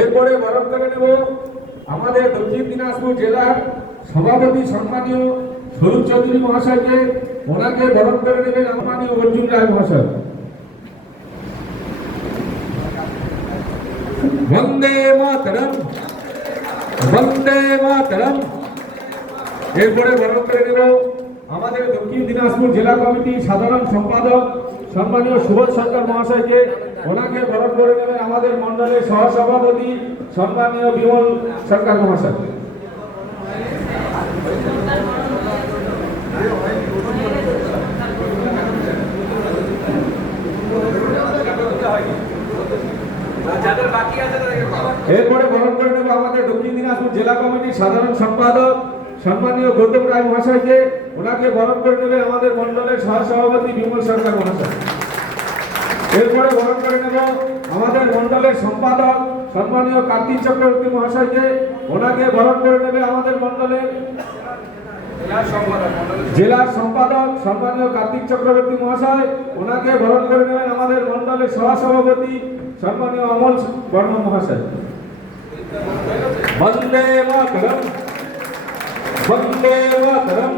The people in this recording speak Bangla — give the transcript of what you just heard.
এরপরে বরণ করে নেব আমাদের দক্ষিণ দিনাজপুর জেলার সভাপতি সম্মানীয় স্বরূপ চৌধুরী মহাশয়কে। ওনাকে বরণ করে নেবেন সম্মানীয় অর্জুন রায় মহাশয়। বন্দে মাতরম, বন্দে মাতরম। এরপরে বরণ করে নেব আমাদের দক্ষিণ দিনাজপুর জেলা কমিটির সাধারণ সম্পাদক সম্মানীয় সুবোধ সরকার মহাশয়কে। ওনাকে বরণ করে নেবেন আমাদের মন্ডলের সহসভাপতি সম্মানীয় বিমল সরকার মহাশয়। এরপরে বরণ করে নেব আমাদের দক্ষিণ দিনাজপুর জেলা কমিটির সাধারণ সম্পাদক সম্মানীয় গৌতম রায় মহাশয়কে। ওনাকে বরণ করে নেবে আমাদের মন্ডলের সহসভাপতি বিমল সরকার মহাশয়। এরপরে বরণ করে নেব আমাদের মন্ডলের সম্পাদক সম্মানীয় কার্তিক চক্রবর্তী মহাশয়কে। ওনাকে বরণ করে নেবে আমাদের মন্ডলের জেলার সম্পাদক সম্মানীয় কার্তিক চক্রবর্তী মহাশয়। ওনাকে বরণ করে নেবেন আমাদের মন্ডলের সহসভাপতি সম্মানীয় অমল বর্মা মহাশয়। বন্দে মাতরম, বন্দে মাতরম।